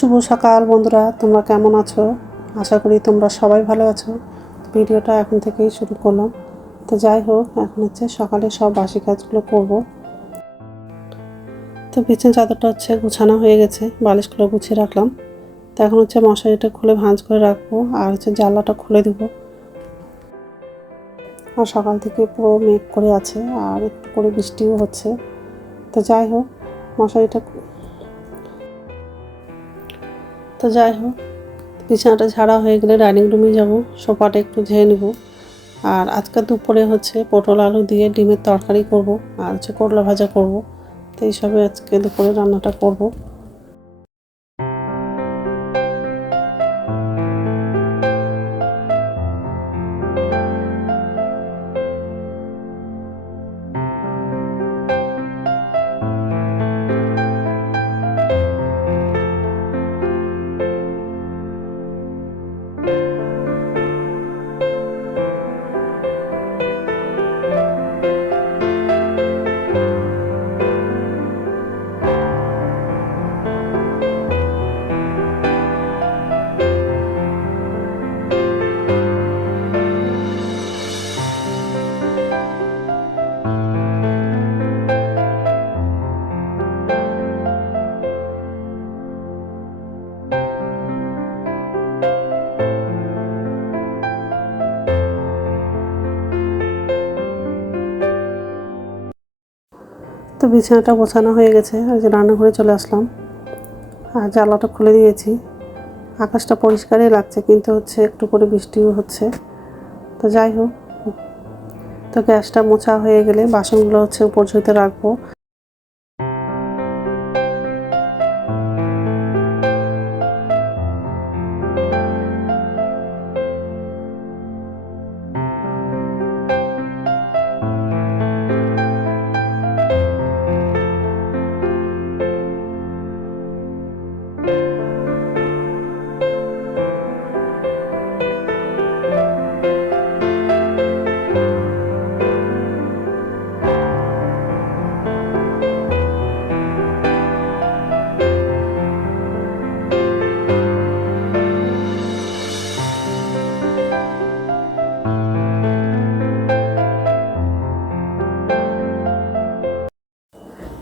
শুভ সকাল বন্ধুরা, তোমরা কেমন আছো? আশা করি তোমরা সবাই ভালো আছো। ভিডিওটা এখন থেকেই শুরু করলাম। তো যাই হোক, এখন হচ্ছে সকালে সব বাসি কাজগুলো করব। তো বিছানা চাদরটা হচ্ছে গুছানো হয়ে গেছে, বালিশগুলো গুছিয়ে রাখলাম। তো এখন হচ্ছে মশারিটা খুলে ভাঁজ করে রাখবো আর হচ্ছে জানলাটা খুলে দেবো। আর সকাল থেকে পুরো মেঘ করে আছে আর একটু করে বৃষ্টিও হচ্ছে। তো যাই হোক বিছানাটা ঝাড়া হয়ে গেলে ডাইনিং রুমে যাব, সোফাটা একটু ধুয়ে নেব। আর আজকে দুপুরে হচ্ছে পটল আলু দিয়ে ডিমের তরকারি করব আর হচ্ছে করলা ভাজা করব। তো এইসবে আজকে দুপুরে রান্নাটা করব। তো বিছানাটা গোছানো হয়ে গেছে, আর যে রান্নাঘরে চলে আসলাম আর জানলাটা খুলে দিয়েছি। আকাশটা পরিষ্কারই লাগছে, কিন্তু হচ্ছে একটু করে বৃষ্টিও হচ্ছে। তো যাই হোক, তো গ্যাসটা মোছা হয়ে গেলে বাসনগুলো হচ্ছে উপর ঝুঁতে রাখবো।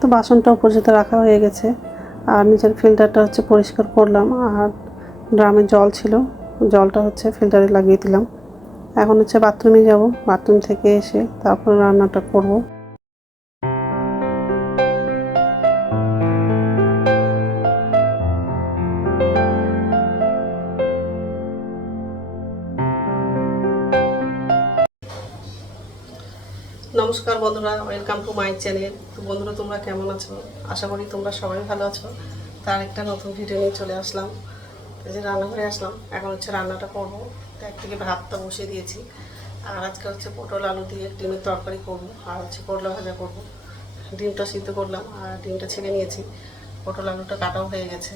তো বাসনটা উপর ঝুঁতে রাখা হয়ে গেছে আর নিচের ফিল্টারটা হচ্ছে পরিষ্কার করলাম। আর ড্রামে জল ছিল, জলটা হচ্ছে ফিল্টারে লাগিয়ে দিলাম। এখন হচ্ছে বাথরুমে যাব, বাথরুম থেকে এসে তারপর রান্নাটা করব। নমস্কার বন্ধুরা, ওয়েলকাম টু মাই চ্যানেল। তো বন্ধুরা, তোমরা কেমন আছো? আশা করি তোমরা সবাই ভালো আছো। তার একটা নতুন ভিডিও নিয়ে চলে আসলাম। এই যে রান্নাঘরে আসলাম, এখন হচ্ছে রান্নাটা করবো। তো একদিকে ভাতটা বসিয়ে দিয়েছি, আর আজকে হচ্ছে পটল আলু দিয়ে ডিমের তরকারি করবো আর হচ্ছে করলা ভাজা করবো। ডিমটা সিদ্ধ করলাম আর ডিমটা ছেড়ে নিয়েছি, পটল আলুটা কাটাও হয়ে গেছে।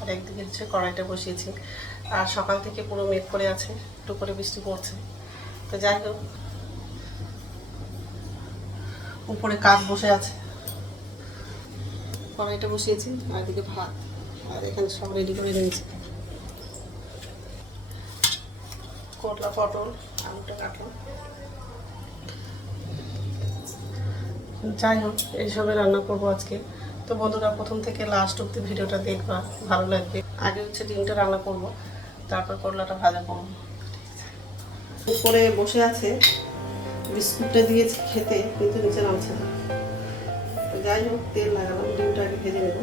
আর একদিকে হচ্ছে কড়াইটা বসিয়েছি। আর সকাল থেকে পুরো মেঘ করে আছে, একটু করে বৃষ্টি পড়ছে। তো যাই হোক, উপরে কাক বসে আছে। কড়াইটা বসিয়েছি আর এদিকে ভাত, আর এখানে সব রেডি করে নিয়েছি। করলা পটল আলুটা কাটলাম। যাই হোক, এইসবে রান্না করবো আজকে। তো বন্ধুরা, প্রথম থেকে লাস্ট অব্দি ভিডিওটা দেখবা, ভালো লাগবে। আগে হচ্ছে ডিমটা রান্না করব, তারপর করলাটা ভাজা করবো। উপরে বসে আছে, বিস্কুটটা দিয়েছি খেতে, কিন্তু নিচে নামছে না। তো যাই হোক, তেল লাগালাম, ডিমটা আগে ভেজে নেব।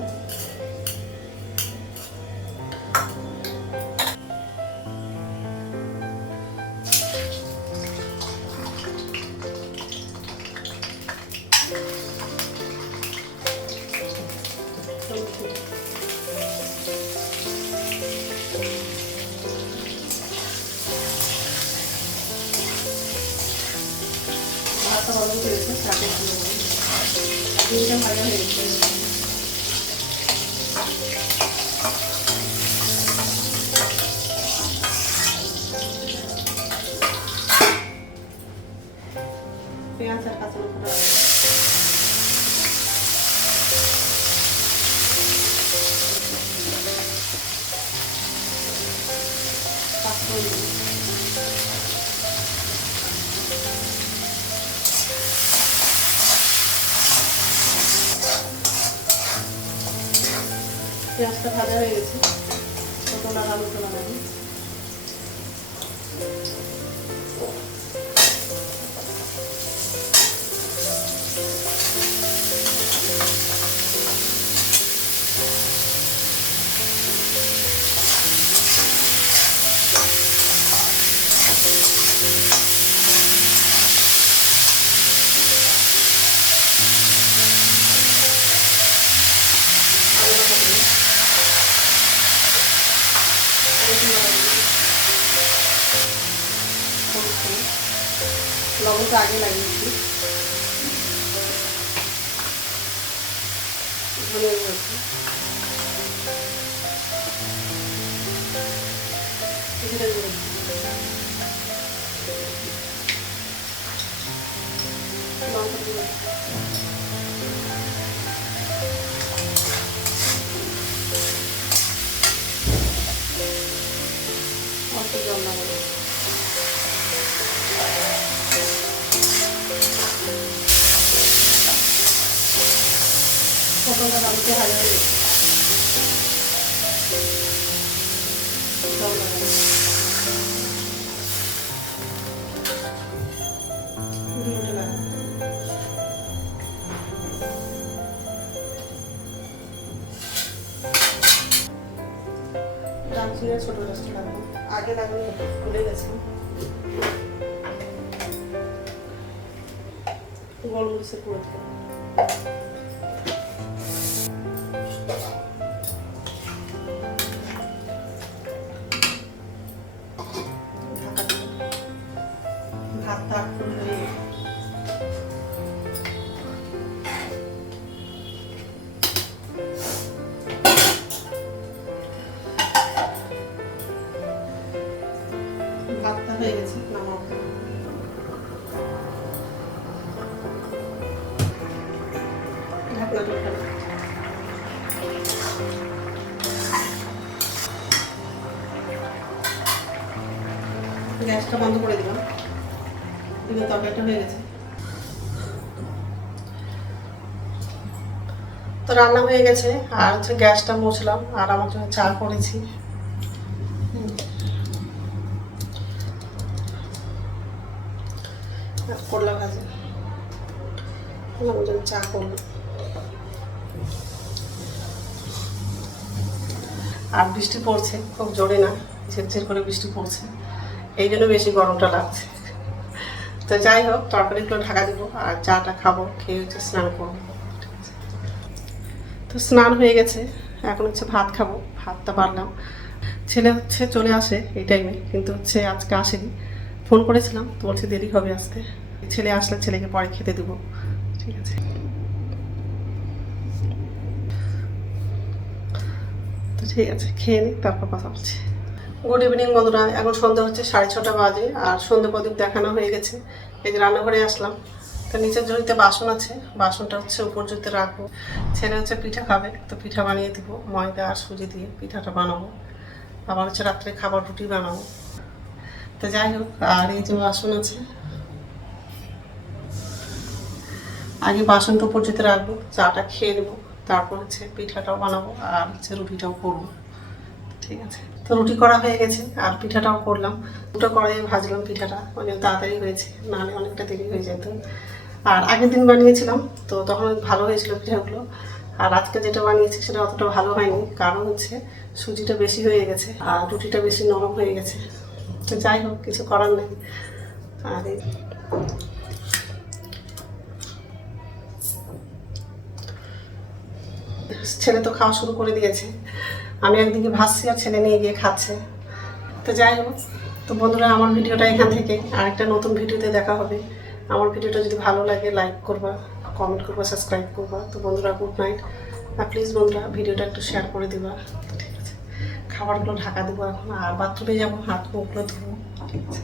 ভাতটা ভালো হয়ে গেছে, চাটে ডিমটা ভাজা হয়ে গেছে। পেঁয়াজ আর কাঁচা লঙ্কা পেঁয়াজটা ভাজা হয়ে গেছে, পটল আর আলু তোলা যাবে। লবণটা আগে লাগিয়েছি, ধনে দিয়েছি, জিরে দিয়েছি, লঙ্কা দিয়েছি, অল্প জল লাগাবো। পটলটা আলুতে ভাজা হয়ে গেছে, জল লাগাবো, ডিমটা লাগাবো, দারচিনি ছোট এলাচটা লাগাবো, আগে লাগানো ভুলে গেছি, গোলমরিচের গুঁড়ো দেবো, ভাতটা একটু হয়ে গেছে। ভাতটা হয়ে গেছে, নামাবো। ঢাকনাটা উঠাবো। গ্যাসটা বন্ধ করে দিলাম, কিন্তু তরকারিটা হয়ে গেছে। তো রান্না হয়ে গেছে, আর হচ্ছে গ্যাসটা মুছলাম, আর আমার জন্য চা করেছি। করলা ভাজি আমার জন্য চা করলাম। আর বৃষ্টি পড়ছে, খুব জোরে না, ঝিরঝির করে বৃষ্টি পড়ছে, এই জন্য বেশি গরমটা লাগছে। তো যাই হোক, তরকারিগুলো ঢাকা দিব আর চাটা খাবো, খেয়ে হচ্ছে স্নান করবো। তো স্নান হয়ে গেছে, এখন হচ্ছে ভাত খাবো। ভাতটা বাড়লাম, ছেলে হচ্ছে চলে আসে এই টাইমে, কিন্তু হচ্ছে আজকে আসেনি। ফোন করেছিলাম তো বলছে দেরি হবে আসতে, ছেলে আসলে ছেলেকে পরে খেতে দেবো। ঠিক আছে, তো ঠিক আছে, খেয়ে নিই, তারপর কথা বলছি। গুড ইভিনিং বন্ধুরা, এখন সন্ধ্যা হচ্ছে 6:30 বাজে, আর সন্ধ্যা প্রদীপ দেখানো হয়ে গেছে। এই যে রান্নাঘরে আসলাম, তো নিচের ঝুড়িতে বাসন আছে, বাসনটা হচ্ছে উপর ঝুড়িতে রাখবো। ছেলে হচ্ছে পিঠা খাবে, তো পিঠা বানিয়ে দিব, ময়দা আর সুজি দিয়ে পিঠাটা বানাবো। আবার হচ্ছে রাত্রে খাবার রুটি বানাবো। তো যাই হোক, আর এই যে বাসন আছে, আগে বাসনটা উপর ঝুড়িতে রাখবো, চাটা খেয়ে নেবো, তারপর হচ্ছে পিঠাটাও বানাবো আর হচ্ছে রুটিটাও করবো। ঠিক আছে, তো রুটি করা হয়ে গেছে আর পিঠাটাও করলাম। দুটো কড়াইয়ে ভাজলাম পিঠাটা, অনেক তাড়াতাড়ি হয়েছে, নাহলে অনেকটা দেরি হয়ে যেত। আর আগের দিন বানিয়েছিলাম, তো তখন ভালো হয়েছিল পিঠাগুলো। আর আজকে যেটা বানিয়েছি সেটা অতটা ভালো হয়নি, কারণ হচ্ছে সুজিটা বেশি হয়ে গেছে আর রুটিটা বেশি নরম হয়ে গেছে। তো যাই হোক, কিছু করার নেই। আর ছেলে তো খাওয়া শুরু করে দিয়েছে, আমি একদিকে ভাজছি আর ছেলে নিয়ে গিয়ে খাচ্ছে। তো যাই হোক, তো বন্ধুরা, আমার ভিডিওটা এখান থেকে আরেকটা নতুন ভিডিওতে দেখা হবে। আমার ভিডিওটা যদি ভালো লাগে লাইক করবা, কমেন্ট করবা, সাবস্ক্রাইব করবা। তো বন্ধুরা, গুড নাইট। আর প্লিজ বন্ধুরা, ভিডিওটা একটু শেয়ার করে দিবা। তো ঠিক আছে, খাবারগুলো ঢাকা দেবো এখন, আর বাথরুমে যাবো, হাত মুখগুলো ধুবো। ঠিক আছে।